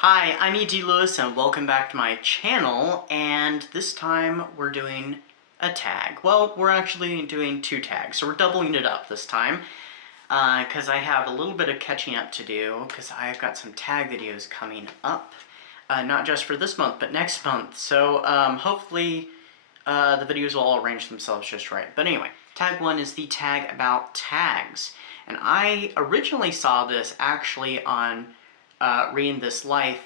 Hi, I'm E.D. Lewis and welcome back to my channel, and this time we're doing a tag. Well, we're actually doing two tags, so we're doubling it up this time because I have a little bit of catching up to do because I've got some tag videos coming up, not just for this month, but next month. So hopefully the videos will all arrange themselves just right. But anyway, tag one is the tag about tags. And I originally saw this actually on Reading This Life,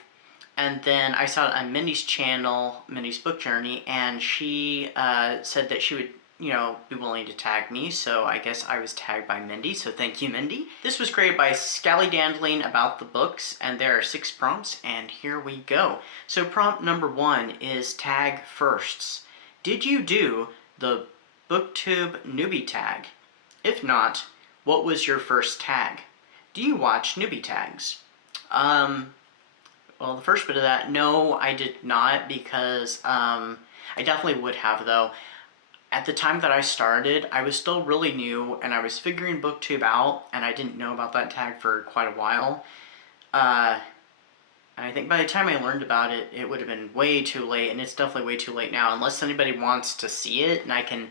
and then I saw it on Mindy's channel, Mindy's Book Journey, and she said that she would, be willing to tag me, so I guess I was tagged by Mindy, so thank you, Mindy. This was created by Scallydandling About the Books, and there are 6 prompts, and here we go. So prompt number 1 is tag firsts. Did you do the BookTube Newbie Tag? If not, what was your first tag? Do you watch Newbie Tags? Well, the first bit of that, no, I did not, because I definitely would have, though. At the time that I started, I was still really new, and I was figuring BookTube out, and I didn't know about that tag for quite a while. And I think by the time I learned about it, it would have been way too late, and it's definitely way too late now, unless anybody wants to see it, and I can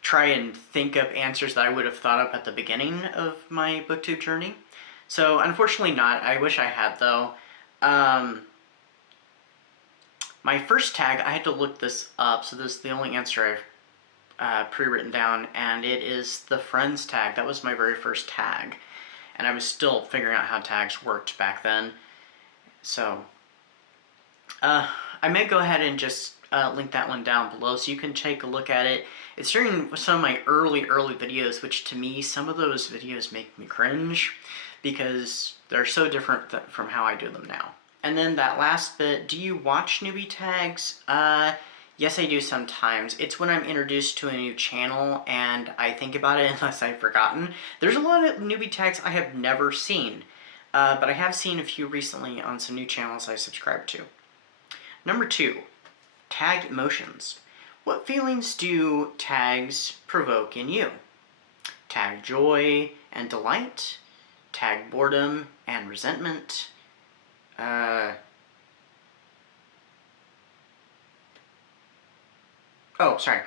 try and think of answers that I would have thought up at the beginning of my BookTube journey. So, unfortunately not. I wish I had, though. My first tag, I had to look this up, so this is the only answer I've pre-written down, and it is the friends tag. That was my very first tag, and I was still figuring out how tags worked back then. So, I may go ahead and just link that one down below so you can take a look at it. It's during some of my early videos, which to me, some of those videos make me cringe because they're so different from how I do them now. And then that last bit, do you watch Newbie Tags? Yes, I do sometimes. It's when I'm introduced to a new channel and I think about it unless I've forgotten. There's a lot of Newbie Tags I have never seen, but I have seen a few recently on some new channels I subscribe to. Number 2, tag emotions. What feelings do tags provoke in you? Tag joy and delight, tag boredom and resentment, oh, sorry,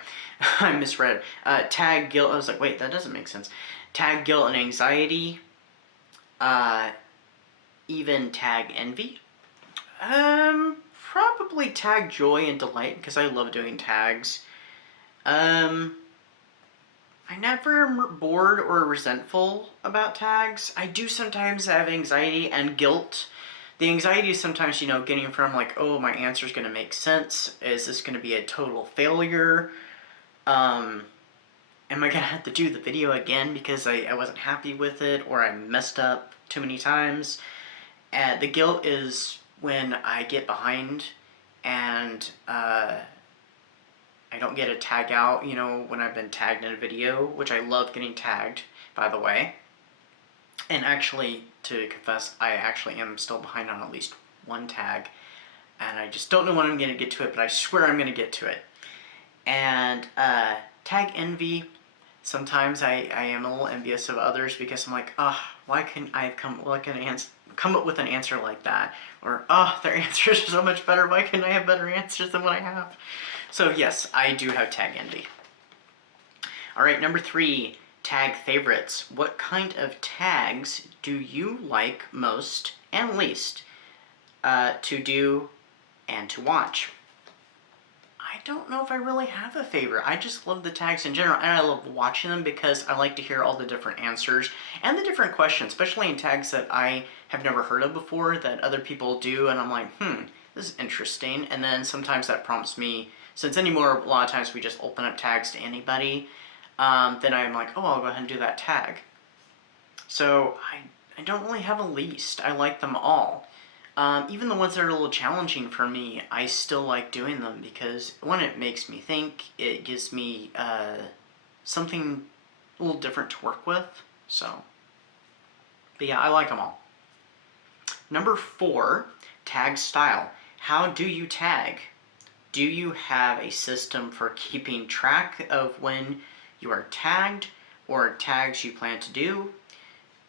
I misread. Tag guilt, I was like, wait, that doesn't make sense. Tag guilt and anxiety, even tag envy. Probably tag joy and delight, because I love doing tags. I never am bored or resentful about tags. I do sometimes have anxiety and guilt. The anxiety is sometimes, getting from like, oh, my answer's going to make sense. Is this going to be a total failure? Am I going to have to do the video again because I wasn't happy with it or I messed up too many times? The guilt is when I get behind and I don't get a tag out, when I've been tagged in a video, which I love getting tagged, by the way. And actually, to confess, I actually am still behind on at least one tag, and I just don't know when I'm going to get to it, but I swear I'm going to get to it. And tag envy, sometimes I am a little envious of others because I'm like, why couldn't I come up with an answer like that? Or, their answers are so much better, why couldn't I have better answers than what I have? So yes, I do have tag envy. Alright, number 3, tag favorites. What kind of tags do you like most and least to do and to watch? I don't know if I really have a favorite. I just love the tags in general, and I love watching them because I like to hear all the different answers and the different questions, especially in tags that I have never heard of before that other people do, and I'm like, this is interesting. And then sometimes that prompts me, since anymore, a lot of times we just open up tags to anybody, then I'm like, I'll go ahead and do that tag. So I don't really have a least. I like them all. Even the ones that are a little challenging for me, I still like doing them because, one, it makes me think, it gives me something a little different to work with, so. But yeah, I like them all. Number 4, tag style. How do you tag? Do you have a system for keeping track of when you are tagged or tags you plan to do?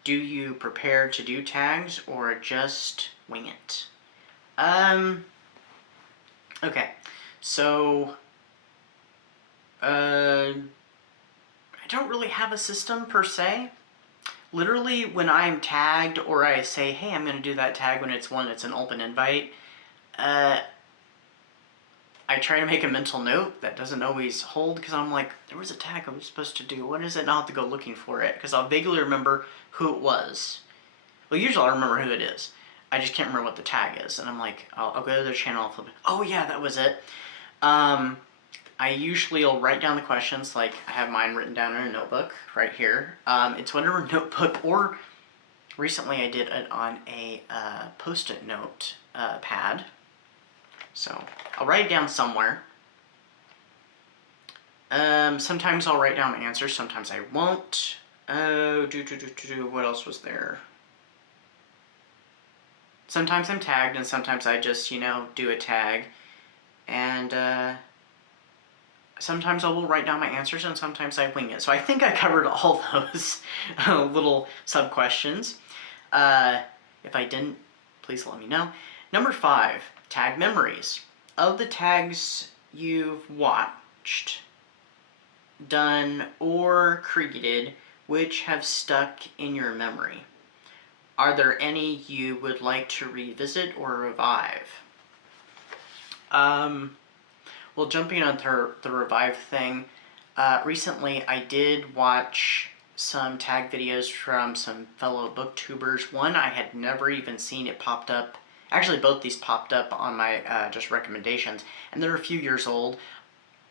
Do you prepare to do tags or just wing it? Okay, so, I don't really have a system per se. Literally, when I'm tagged or I say, hey, I'm going to do that tag when it's an open invite, I try to make a mental note that doesn't always hold because I'm like, there was a tag I was supposed to do. What is it? And I'll have to go looking for it because I'll vaguely remember who it was. Well, usually I'll remember who it is. I just can't remember what the tag is. And I'm like, I'll go to their channel, I'll flip it. Oh yeah, that was it. I usually will write down the questions, like I have mine written down in a notebook right here. It's whatever notebook, or recently I did it on a post-it note pad. So I'll write it down somewhere. Sometimes I'll write down my answers, sometimes I won't. What else was there? Sometimes I'm tagged and sometimes I just, do a tag. And sometimes I will write down my answers and sometimes I wing it. So I think I covered all those little sub-questions. If I didn't, please let me know. Number 5, tag memories. Of the tags you've watched, done, or created, which have stuck in your memory, are there any you would like to revisit or revive? Well, jumping on the revive thing, recently I did watch some tag videos from some fellow booktubers. One I had never even seen, it popped up. Actually, both these popped up on my just recommendations, and they're a few years old.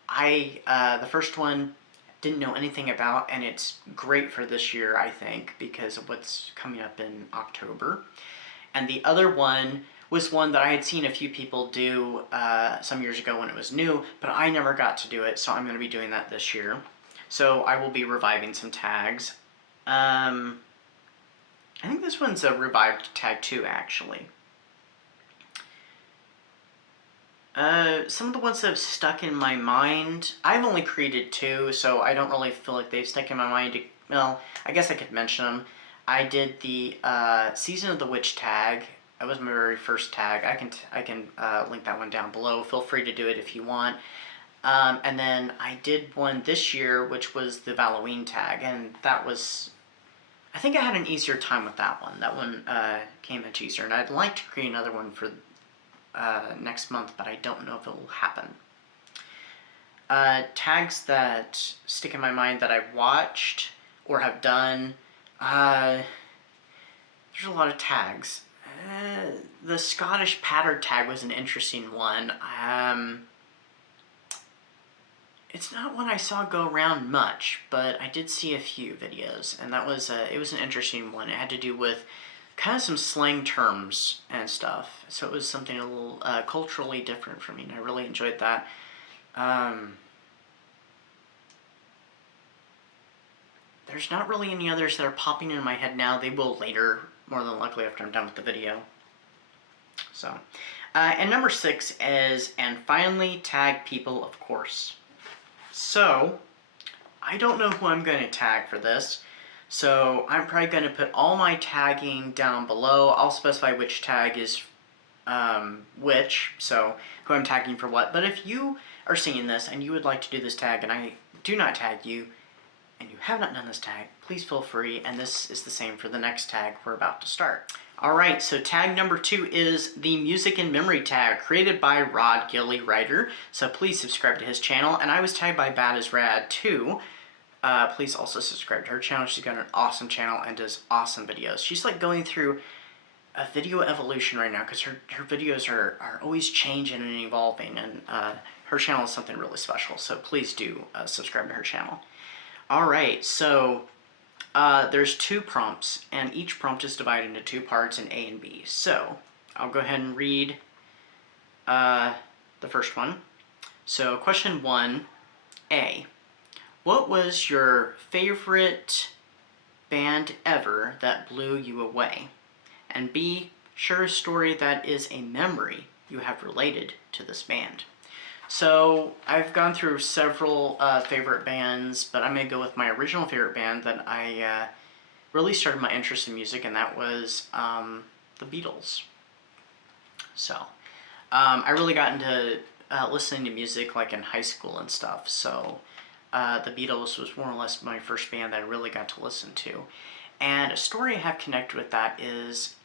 The first one didn't know anything about, and it's great for this year, I think, because of what's coming up in October. And the other one was one that I had seen a few people do some years ago when it was new, but I never got to do it, so I'm going to be doing that this year. So I will be reviving some tags. I think this one's a revived tag too, actually. Some of the ones that have stuck in my mind, I've only created 2, so I don't really feel like they've stuck in my mind. Well, I guess I could mention them. I did the Season of the Witch tag. That was my very first tag. I can link that one down below. Feel free to do it if you want. And then I did one this year, which was the Halloween tag, and that was, I think I had an easier time with that one. That one came much easier, and I'd like to create another one for next month, but I don't know if it will happen. Tags that stick in my mind that I've watched or have done, there's a lot of tags. The Scottish patter tag was an interesting one. It's not one I saw go around much, but I did see a few videos, and that was it was an interesting one. It had to do with kind of some slang terms and stuff, so it was something a little culturally different for me, and I really enjoyed that. There's not really any others that are popping in my head now. They will later, more than likely after I'm done with the video. So, and number 6 is, and finally, tag people, of course. So, I don't know who I'm going to tag for this, so I'm probably going to put all my tagging down below. I'll specify which tag is which, so who I'm tagging for what. But if you are seeing this and you would like to do this tag and I do not tag you, and you have not done this tag, please feel free, and this is the same for the next tag we're about to start. Alright, so tag number 2 is the Music in Memory tag, created by Rod Gilly Writer, so please subscribe to his channel, and I was tagged by Bad as Rad too. Please also subscribe to her channel. She's got an awesome channel and does awesome videos. She's like going through a video evolution right now because her videos are always changing and evolving, and her channel is something really special, so please do subscribe to her channel. Alright, so there's 2 prompts, and each prompt is divided into 2 parts in A and B. So I'll go ahead and read the first one. So question 1, A. What was your favorite band ever that blew you away? And B, share a story that is a memory you have related to this band. So I've gone through several favorite bands, but I'm going to go with my original favorite band that I really started my interest in music, and that was the Beatles. So I really got into listening to music like in high school and stuff, so the Beatles was more or less my first band that I really got to listen to. And a story I have connected with that is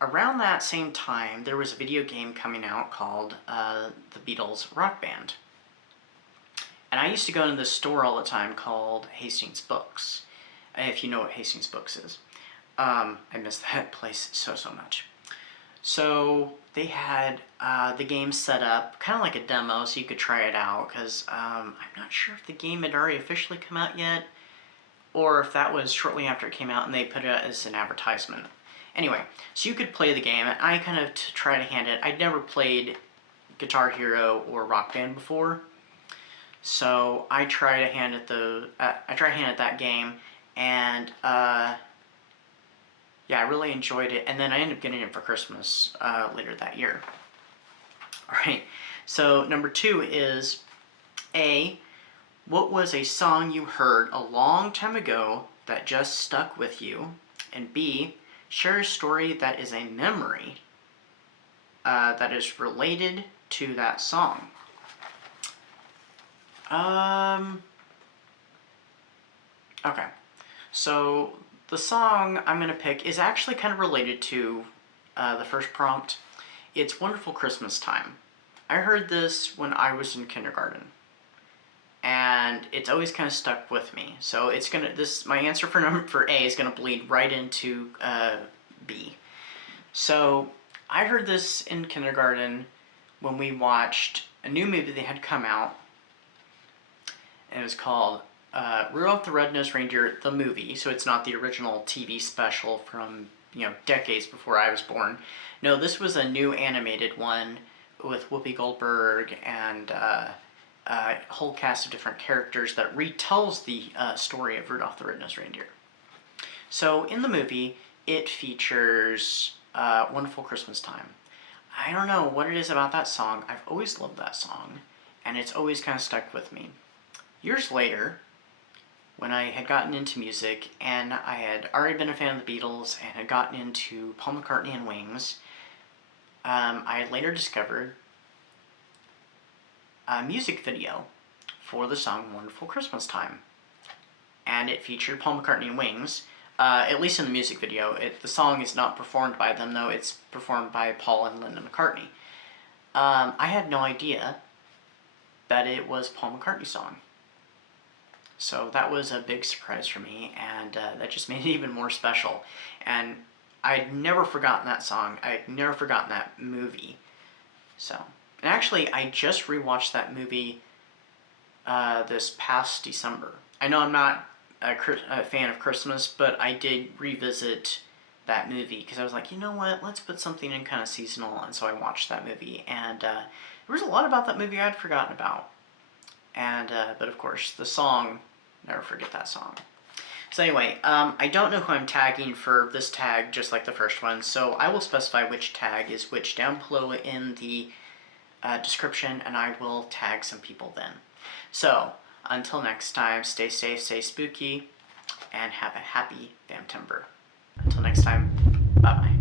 around that same time there was a video game coming out called the Beatles Rock Band. And I used to go into this store all the time called Hastings Books, if you know what Hastings Books is. I miss that place so much. So they had the game set up, kind of like a demo, so you could try it out, because I'm not sure if the game had already officially come out yet, or if that was shortly after it came out and they put it as an advertisement. Anyway, so you could play the game, and I kind of tried to hand it. I'd never played Guitar Hero or Rock Band before, so I tried to hand it that game, and yeah, I really enjoyed it, and then I ended up getting it for Christmas later that year. Alright, so number 2 is A, what was a song you heard a long time ago that just stuck with you? And B, share a story that is a memory that is related to that song. Okay, so the song I'm going to pick is actually kind of related to the first prompt. It's Wonderful Christmas Time. I heard this when I was in kindergarten, and it's always kind of stuck with me. So it's gonna my answer for A is gonna bleed right into B. So I heard this in kindergarten when we watched a new movie that had come out, and it was called Rudolph the Red-Nosed Reindeer, the movie. So it's not the original TV special from, you know, decades before I was born. No, this was a new animated one with Whoopi Goldberg and a whole cast of different characters that retells the story of Rudolph the Red-Nosed Reindeer. So in the movie, it features Wonderful Christmas Time. I don't know what it is about that song. I've always loved that song, and it's always kind of stuck with me. Years later, when I had gotten into music, and I had already been a fan of the Beatles and had gotten into Paul McCartney and Wings, I had later discovered a music video for the song Wonderful Christmas Time. And it featured Paul McCartney and Wings, at least in the music video. The song is not performed by them, though. It's performed by Paul and Linda McCartney. I had no idea that it was Paul McCartney's song. So that was a big surprise for me, and that just made it even more special. And I'd never forgotten that song. I'd never forgotten that movie. So, and actually, I just rewatched that movie this past December. I know I'm not a fan of Christmas, but I did revisit that movie because I was like, you know what, let's put something in kind of seasonal, and so I watched that movie, and there was a lot about that movie I'd forgotten about. And, but of course, the song, never forget that song. So anyway, I don't know who I'm tagging for this tag, just like the first one, so I will specify which tag is which down below in the description, and I will tag some people then. So, until next time, stay safe, stay spooky, and have a happy Bamtember. Until next time, bye-bye.